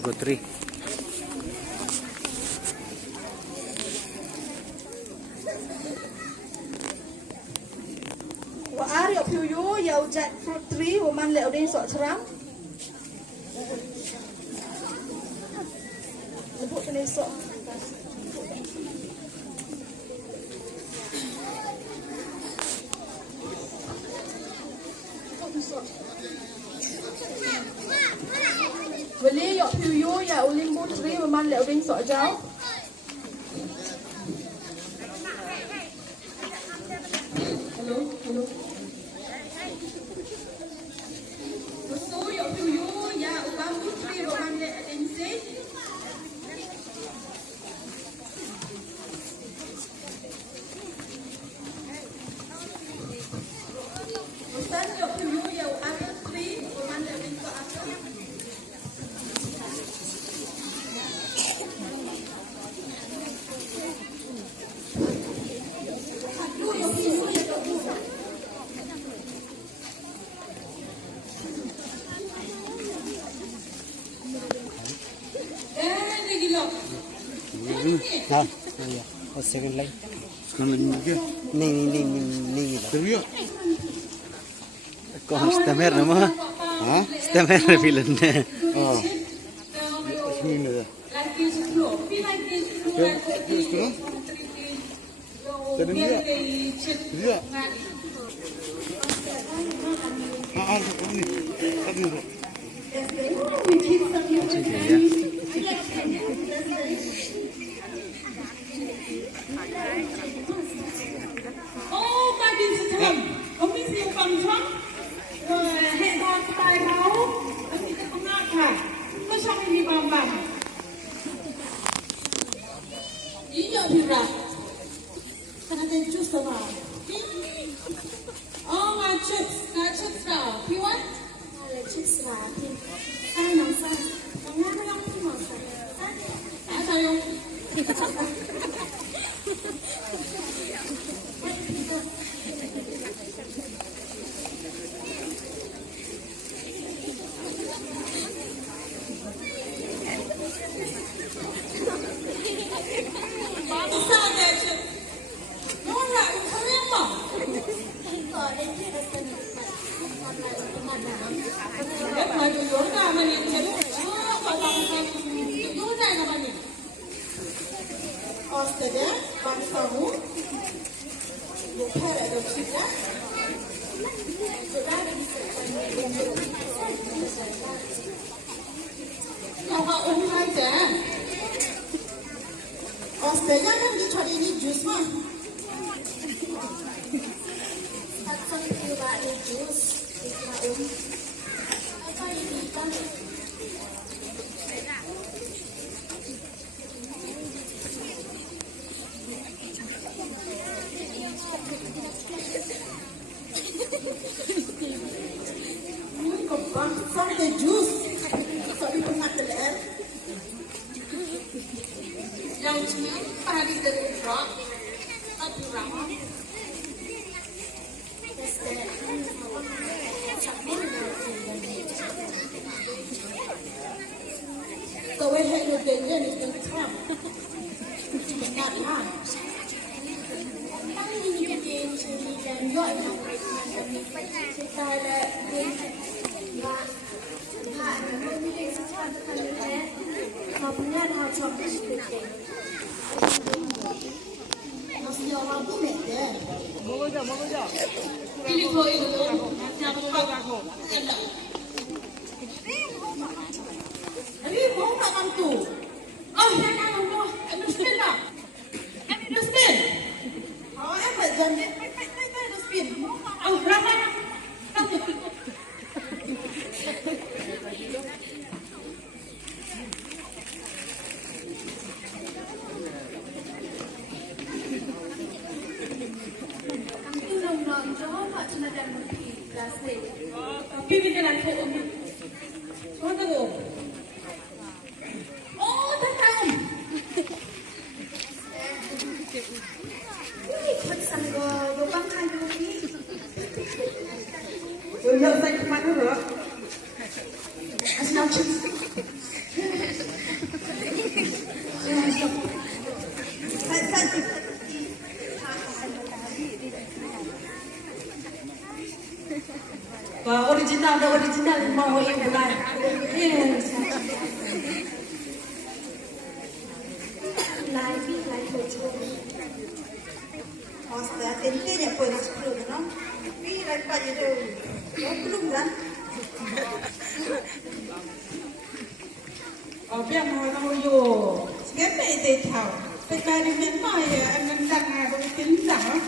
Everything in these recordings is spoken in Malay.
Mango tree. Wa ari op yu yau jackfruit tree wa man leo ding sok ceram. Lebut kena sok. Beli yok yu ya limbu tree wa man leo ding sok jauh. Hello. Nah, iya. Oh, second line. Second line juga. Nih. Terus Kok stemmer nama? Hah? Stemmer bilang. Oh. Sini dah. Terus. Tadi dia. Dia. Ini. Tadi. Oh, my goodness. Không biết siêu phần thoát. Hẹn hò tài máu. Anh chị không ngạc hả? Có xong thì bằng bằng. Ý dạo thì ra. Karena ada jus sama. Oh, my chips. My chips now. Piwan? Ada chips lah. Saya nangsa. Kamu yang punya saya. Saya yung... Austria, bangsamu, bukan ada Cina. Kalau orang aja, Austria kan dicari ini jus mah. Atau juga ada jus. Apa ini kan? Sampai jus, sorry pernah teler. Yang ini paradis dari rock, tapi ramah. Kau hek lu dengar ni tentang benar lah. Tapi ini bikin ciri dan buat kita ada Mapunya ada macam seperti Masih orang tu mete. Bawa je. Pilih kau itu, jangan kau. Ini mau makan tu. Oh, jangan mau. Dustbin lah. Dustbin. Oh, apa jangan? Dustbin. Oh, berapa? Tapi dengan the original mau yang bulan. Yes. ลายพี่ลายเคยชม Oh, saya tente ya pues sepuluh, ¿no? Mira el payero. No belum kan? Oh, biar mau yo. Siapa itu tahu? Sekarang di mana ya? Anak jangan begitu jangan.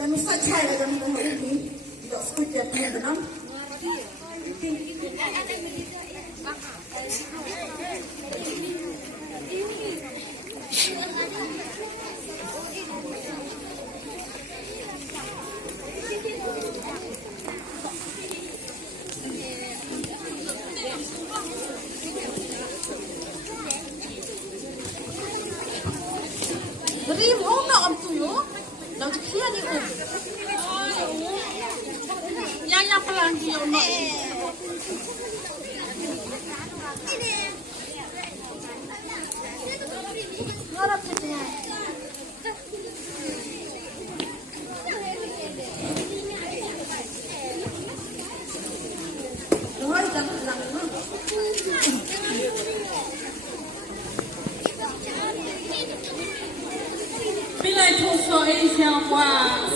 Kami saja ada kami tahu ini tidak sekedar teman-teman. Beri mau nak am tu yo, lau cekia ni om. Yang pelan dia nak. Harap saja. Luar jangan bilang. Bila itu soal siapa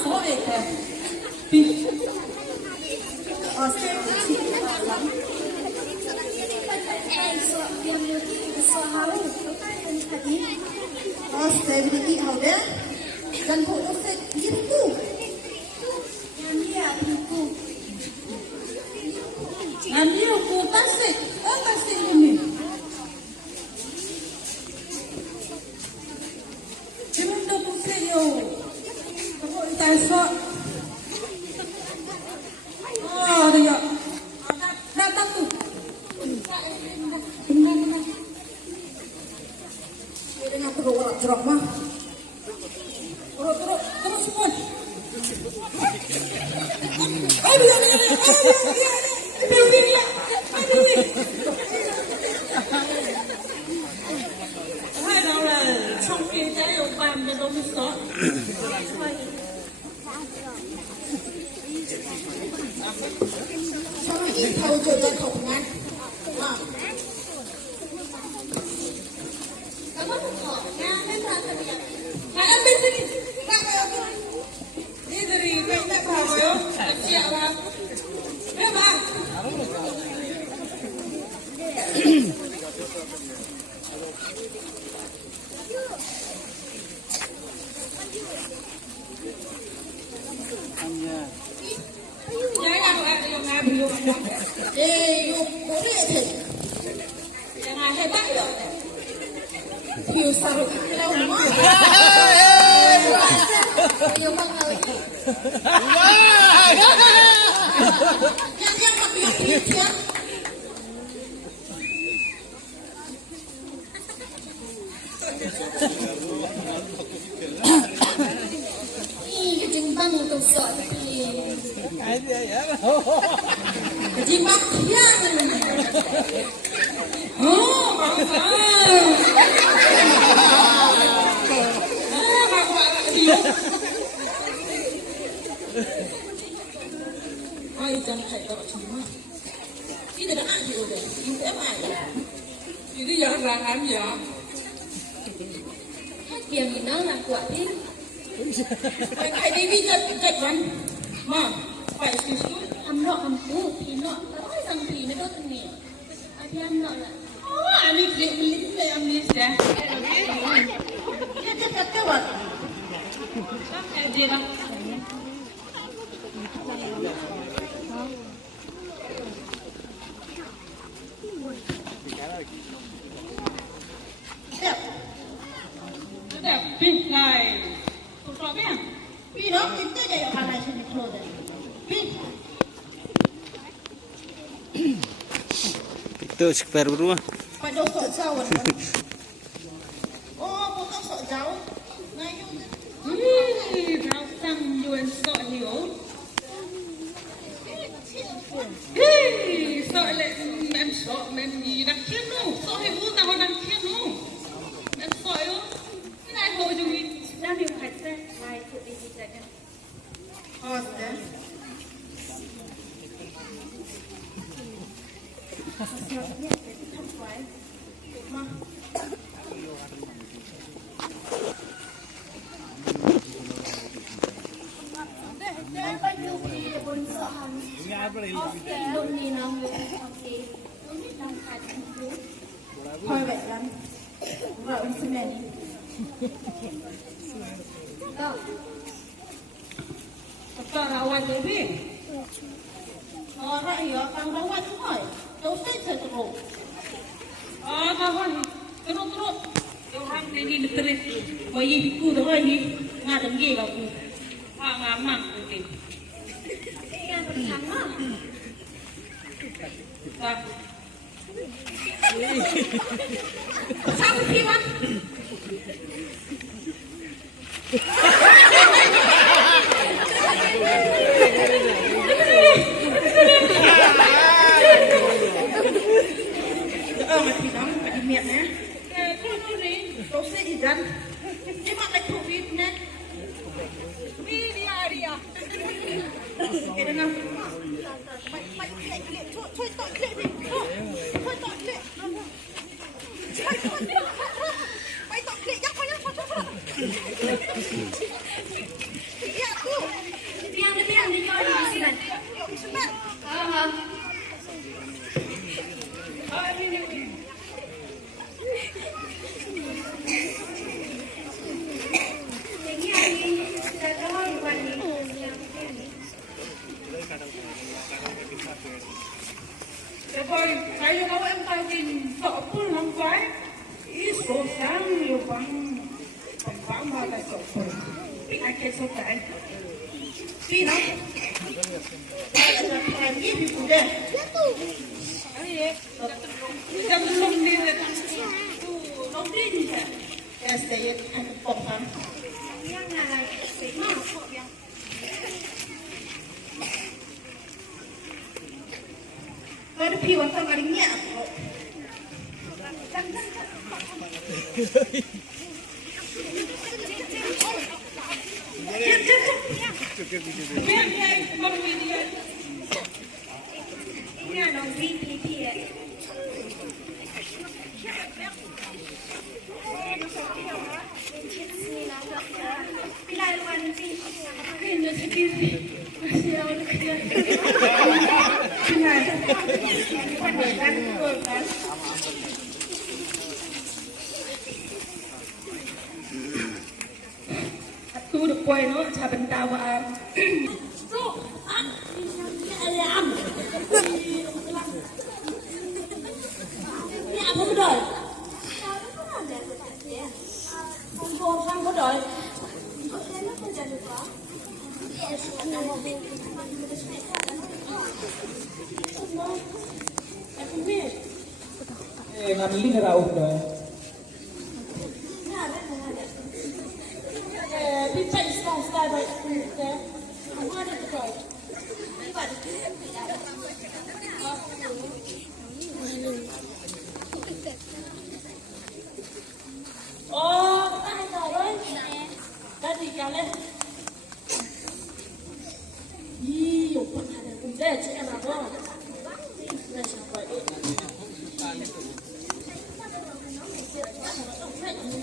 soal itu. Oh, saya oh, saya beri tahu dia. Dan buat saya itu. Yang dia itu. Yang dia aku tasik. Oh, tasik ini. Cuma dah pusing yo. Kamu tasik. Oh, dia. Datang tu. Dia dengan teruk jerok mah. Terus semua. Aduh. Hai đâu là trong kia trái ông bàn cho tôi biết rõ. Sao nó ít thâu cho tôi không ngán. Anh bên sini. Ini dari kita berapa yo? Siapa? Berapa? Jangan yang ngabri yo. Yo boleh tu. Jangan hebat yo. Yo saru kita rumah. Yo bakal. Yang lebih dia. Ih, jembang untuk sok tapi. Ada ya. Jembang dia. Oh, ai chẳng thấy đâu chứ mà cái này đã ăn hiểu rồi nhưng em ai thì bây giờ là làm gì ạ Việc thì nó là của thế. phải đi đi chật văn mà phải suy suy Hầm nọ hầm cú thì nọ tới rằng thì nó đốt thân nghỉ. Thì ăn nọ là anh đi lính này anh đi xe cái vật cái gì đó pink line. Không rõ biết. Vì đó chúng ta để ở này trên cái đấy. Pink. Itu square berdua. Phải đâu sợ sao vậy? Ô, bố tao sợ cháu. Này nhung. Cháu tăng luôn sợ hiểu. Sợ lại em sợ em gì đặc khiết luôn. Sợ hiểu tao đang khiết luôn. Em sợ luôn. Cái này hồi chúng mình đang điều hành xe. Này, tụi đi đi chạy nha. Thế. Thôi vậy lắm. Vợ ông xin này đi. Đâu? Tập rawan lebih. Orang ya, kang rawan semua. Dosa terus. Kawan, terus. Orang ini diterus. Bayi biku tu lagi. Ngadeng gila aku. Ngamang nanti. Yang pertama, Siapa sih, Wan? Mati dong, mati miatnya. Kalau ni, dosa ikan. Dia makan covid ni. Dia. Kita nak. Thôi tội lệ đi. Thôi tội lệ. Mày tội lệ nhá, thôi nhá. Iya tu. biang di kau di sini. Sebentar. Ini hari kita tahu bukan ini. Rồi, tại vì em ta tìm sợ phun lắm quá. Ít số sáng nhiều bằng mà là sợ phun. Biết ai kêu số tại. Đi nó. Làm gì thì cũng đẹp. Cái gì? Trong lông đi là lông đi như thế. Em sẽ ăn bọc lắm. Yang này phải mau khổ biang. Ada piwan tak ada minyak. Ini ada VPP. Bila luar ni, ini sendiri masih awal kerja. Aku được quay nó chả bên tao và nhà không đợi không vô sang có đợi em không biết Ngambil ni rauh dah. đi chạy xong style vậy thế không có được rồi ta hay giàu đấy cái gì kéo lên nhiều con này cũng để chị em nào đó này sao vậy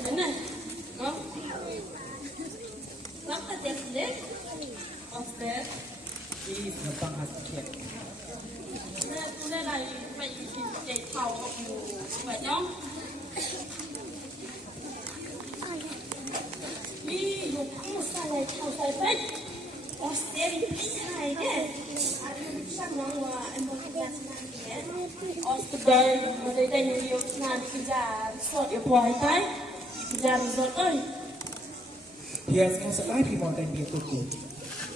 cái này đó lắm là đẹp đấy đẹp Ini tentang hati. Nên này vậy thì chạy thầu vậy nhá đi một cái sai này thầu sai phết austerity này đấy anh sang nó anh muốn cái này austerity mà đây đây nhiều nhà thì ra sọt ở ngoài tay ra resort ơi Hias yang sekali di monten dia tutup.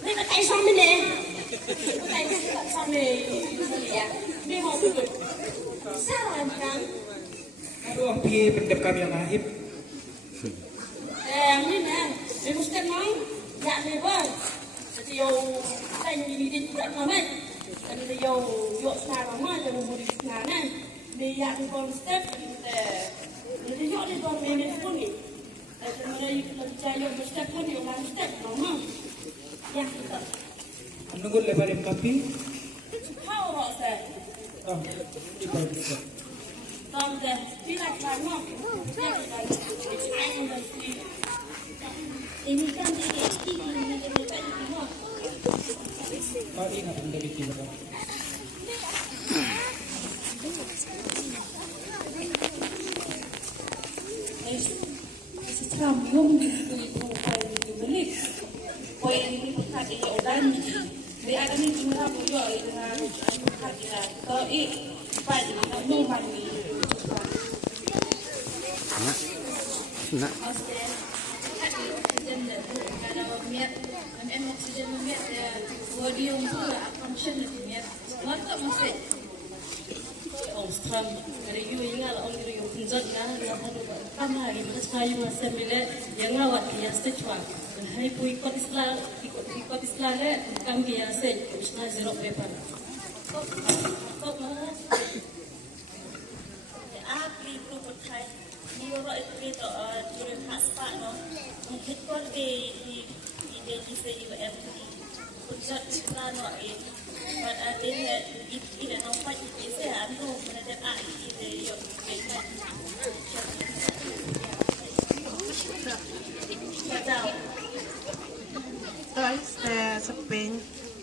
Ni ka tayo sa amin eh. Tayo sa amin. Ni mo ko. Saran kan? Aduh, pi pendep kami yang ahib. Ni na. Ni mesti mau. Ya ni ber. Jadi yo tayo ni din tak naman. Jadi yo sekarang mah jadi murid sekarang. Ni ya ni kon step kita. Jadi yo ni kon ni pun ni. Jadi kita jalan step pun yo lan step normal. Ya kita. Menunggu lebar yang kapi. Kau rasa. Oh, di bawah bisa. Tóm ra, đi lại vào không? Đi lại vào. Ai không được đi. Thì mình cần đi để đi mình phải đi không? Kau ingat anda di sini kan? Sekarang belum dibeli. Poin ini bukan di Odan. Di ada ni cuma boleh dengan harga. Kalau pada ni mandi. Nak. Australian dari you ingat orang yang punjat kan sama kita sekali masa bila yang awak dia sejauh hai pui ikut Islam le kami dia sejauh Islam zero paper Api itu berkai ni orang itu turun haspa no mungkin kau di sini pusat plano pada dia tidak nampak itu saya anu mendadak itu yoแต่สเปน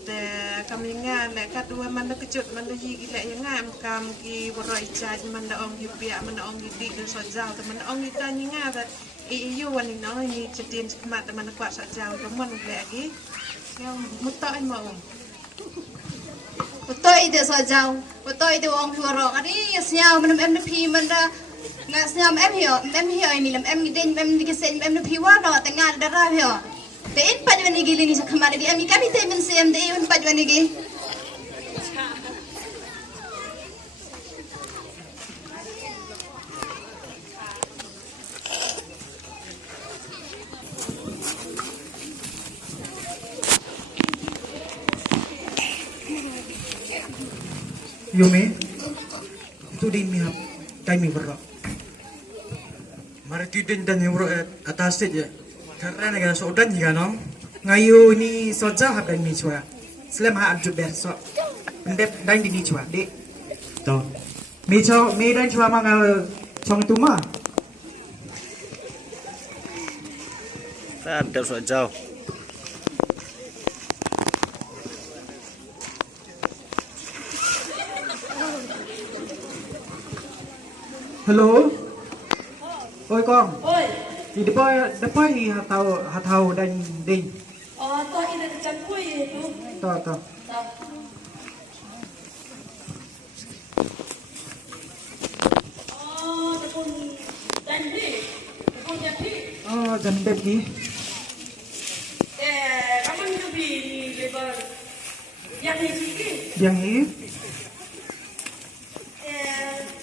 แต่กำลังงานแหละก็ดูว่ามันกระจุดมันยีกิแหละยังงานกำกีวรอยใจมันละองยีเปียมันละองยีดีดูสดเจ้าแต่มันองยีตายังงานแต่อยู่วันนี้น้องยีจะเตียนจะมาแต่มันกว่าสดเจ้าแต่มันแหละกี้ยังมุดต่อยมาอง Betul itu saja. Betul itu orang Purok. Ini senyum minum MP mana nggak senyum em hiyo ini lem em giden em dikesen em piwa no tengah darah hiyo. Tein pajuan ini gili ni sekamar di ami kami temen sem tein pajuan ini. Yumi, itu di mihap, kami berok. Mari tidin dan yang berok atas saja. Karena negara Sudan juga nom. Ngayu ni soja hab dan micwa. Selam ha abjud berso. Pendep dan di micwa, dek. Toh. Micwa, me dan cuma mangal chong tuma. Tak ada soal jauh. Hello. Oi con. Oi. Di depan ni hatau dan ding. Oh, toh ini campur itu. Toh. Oh, tepung janji. Tepung janji. Oh, jandep ni. Kamu nyubi lebar yang ini sih. Yang ni.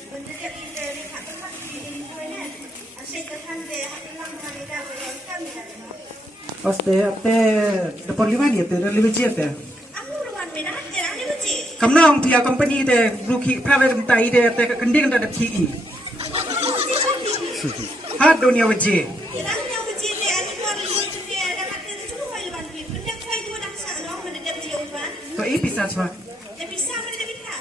menjadi dari hak tempat di lingkungan asyik kesan deh hak tempat kami dah berlakukan Oste, depan lima ni, lebih jet ya. aku luar beda jalan ni beci Kamna orang pihak company te bruki private kentai te kendi kan ada PE. Hat dunia wajib. jalan yang beci deh ani luar luar cuci ada hati tu cuma file bantu benda kau itu dah sana mendadak dia umpan So ini bisa cuma. dia bisa mendadak bisa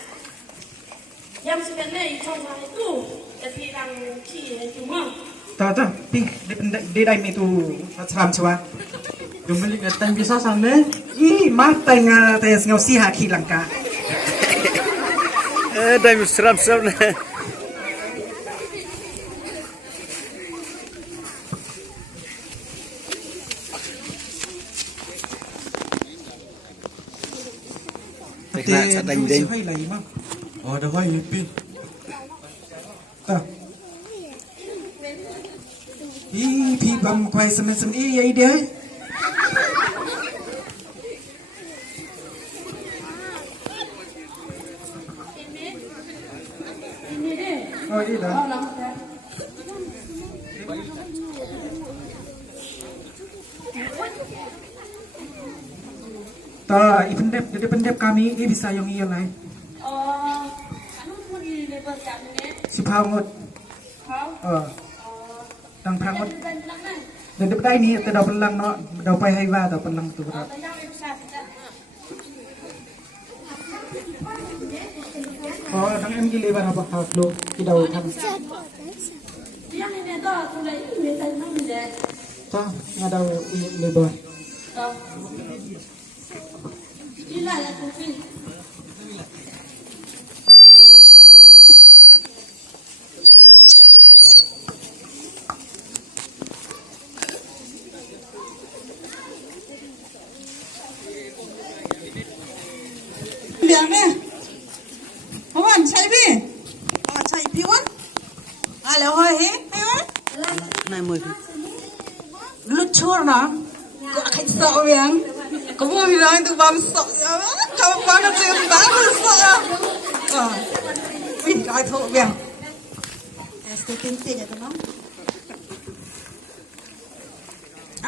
Yang sebenarnya itu itu tapi yang kiri cuma. Tahu, pi di dalam itu macam cuma. Jumlah datang bisa sana. Ih, mata yang te ngau si haki langka. Dah seram na. Teknak sadang ding. Hai lagi mah. Oh, dah hai pi. Ah. พี่บำควายสมัยสมัยยัยเด้อ Ini deh. Oh iya dah. Oh, langsung. Ta ipendep jadi pendep kami ini bisa yang iya lah. Anu mau di lebar kat ni. Si pangut. Kau? Tang pangut. Dan belakang. Dan depan ini ada pelang no, ada pai haiwa ada pelang tu berat. Banyak yang besar kita. Oh, tang em gili ba apa hak lo kita utang. Yang ini tu, tu lagi ini tak mana deh. Ta ngada lebar. Kau. Inilah yang kopi. Biang ni. Wan, cai bi. Cai bi wan. Ala hoi he, he wan. Nai mui. Lucu na. Kau akan sok biang. Kau mau bilang tu bam sok. Kau bang tu bam sok ya. Bi, kau tu biang. Este tintin ya tu no.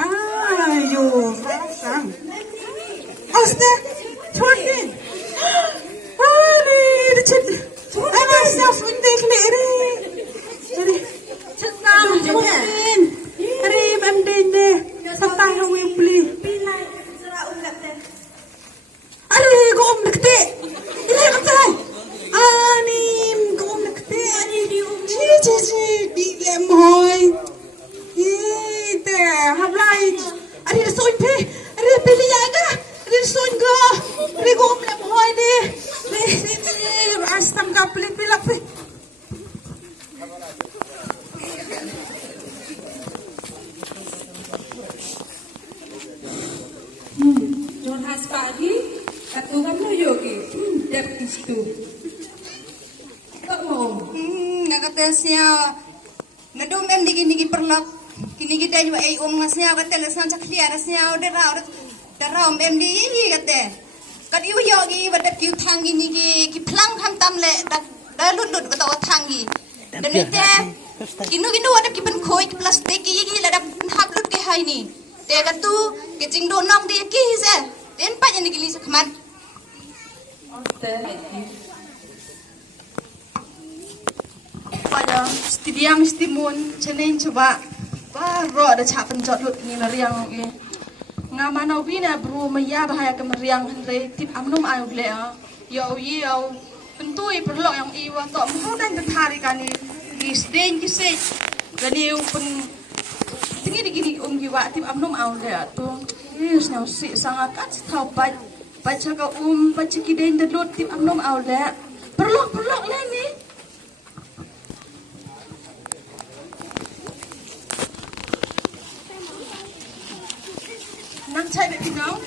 Ayo, sang. Aste, छोड़ने अरे रिचर्ड अरे साफ सुन देख ले अरे Cakap macam ni. अरे मैम देने sampai hawi beli अरे गom nakte ini betul ani gom nakte ani di ci di lem hoy ite hablai अरे रसोई पे अरे पहले जाएगा Rison ko, rigom lang hoy ni. Astam ka pelit pilak pe. John has pagi, katukan mo yogi. Dep istu. Tak mau. Nak kata siya, nadong em digi perlak. Kini kita juga ngasnya kata lesan cakliar siya udah Darau em di ini kata. Kat iu yogi pada kiu tanggi ni ki plang ham tam le dah lut betul tanggi. Dan itu kinu ada ki ben koi ki plastik ki ada hap lut ki hai ni. Te katu ki jing do nong di ki se. Den pa yang digili sekman. Pada stidiang stimun cenin coba. Baru ada cap penjot lut ni lariang ni. Ngama wina bro maya bahaya kemeriang henry tip amnum ayu ble ya yau pentui perlok yang iwa tok mau dan tertarik kani di stain ki se gani pen tinggi gini jiwa tip amnum ayu le tu is now si sangat kat tau baca ka baca ki den delut tip amnum ayu le perlok le ni nang cai bet pinau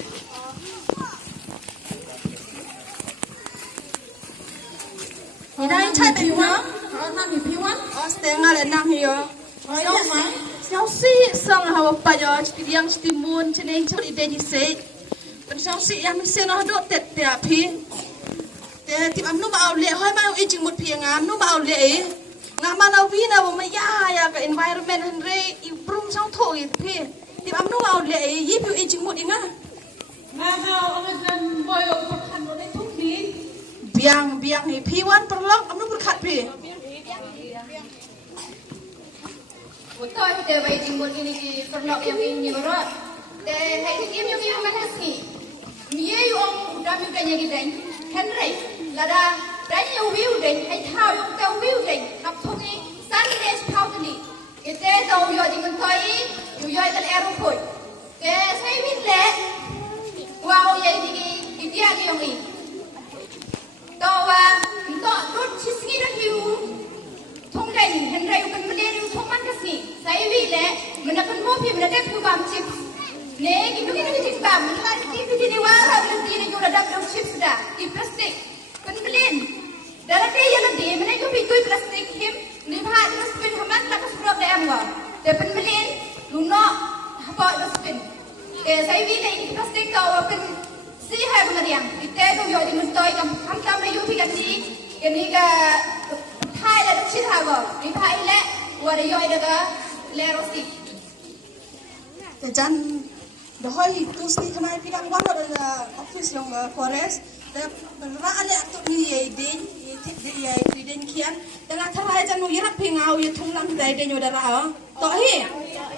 Nang cai bet pinau nang hi piwan setengah le nang hiyo Siao si sang hawa pa yo yang stimun ceneng cari deni se pen siao si yang sen ha do tet te api te tip amnu ma au le hoi ma u jing mut pi ngam nu ma au le ngama na wi na bo ma ya ka environment henre improve sang tho i pi Tip amnu mau le yi piu e jingmut inga. Ngahau amat boy perkan oleh tukni. Biang hi piwan perlok amnu berkat pi. Betul betul baik jingmut ini ki perlok yang ini berot. Deh hai kim yang mana sih? Mie yu ong dami kanya gidan. Henry lada danya wiu den hai thao yung ta wiu den hap thoni sunny days powderly. Ite tau yo jingmut toi Yo kan aeroport. Ke saya minta wow ye di dia ke yang ni. Tawa untuk rut sisi dah hiu. Thong lain henry kan menderi thong man kasni. Saya minta menakan mobil menakan kubam chip. Ne gitu chips bam. Menakan TV ni wara berhenti ni jual dapat chips dah. Di plastik. Kan beliin. Dalam dia yang lebih menakan pikui plastik him. Ni bahan terus pun hamat nak seberapa am gak. Depan melin, lunak, apa dosbin. Saya bila ini pasti kau akan sihat meriang. Kita tu yo di mentoi kam kam ayu tiga ni. Ini ke Thai dah ciri hawa. Di Thai le, wara yo ada ke le rosti. Jan dahoi terus ni kena pikang wang ada office yang forest. Dan berada aktor ni den den kian. Dan akhirnya jan muirak pengau ya thunglang dai den yo darah. Toh hi.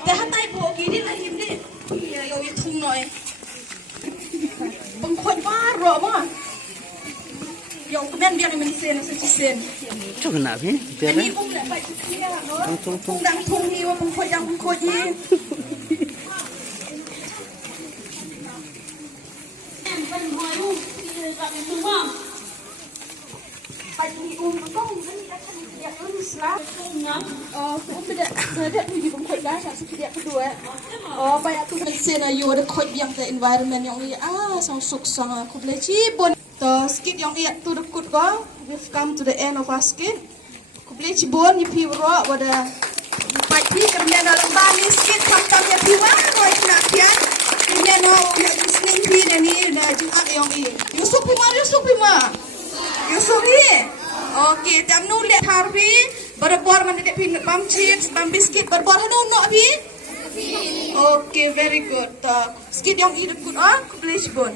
Dah hatai po kini lah ini. Ya yo thung noi. Pengkot baru mah. Yang kemudian biar menisen sen. Cuk kena ni. Biar Ini pun nak baik dia no. Tung dang tung ni wa pengkot yang pengkot ni. Văn hỏi luôn, gặp đúng không? Pagi kong ni dah kan dia tulis lah. Nhá. Aku tidak pergi pengkot dah saya kedua. Baik aku menisen ayu ada kod yang the environment yang ni sang suk sang aku boleh cibon. The skit yang ia tu dekut ko, we've come to the end of our skit. Aku boleh cibon ni piwro pada pagi kerana dalam bani skit sampai dia piwro nak kian. Ini no ya listening pi ni na juat yang ini. Yusuf Pima. Yusuf ni. Okay, tam nu le harbi berbor mana dek pin bam chips, bam biscuit berbor hanu no pi. Okay, very good. Skit yang ini dekut aku boleh cibon.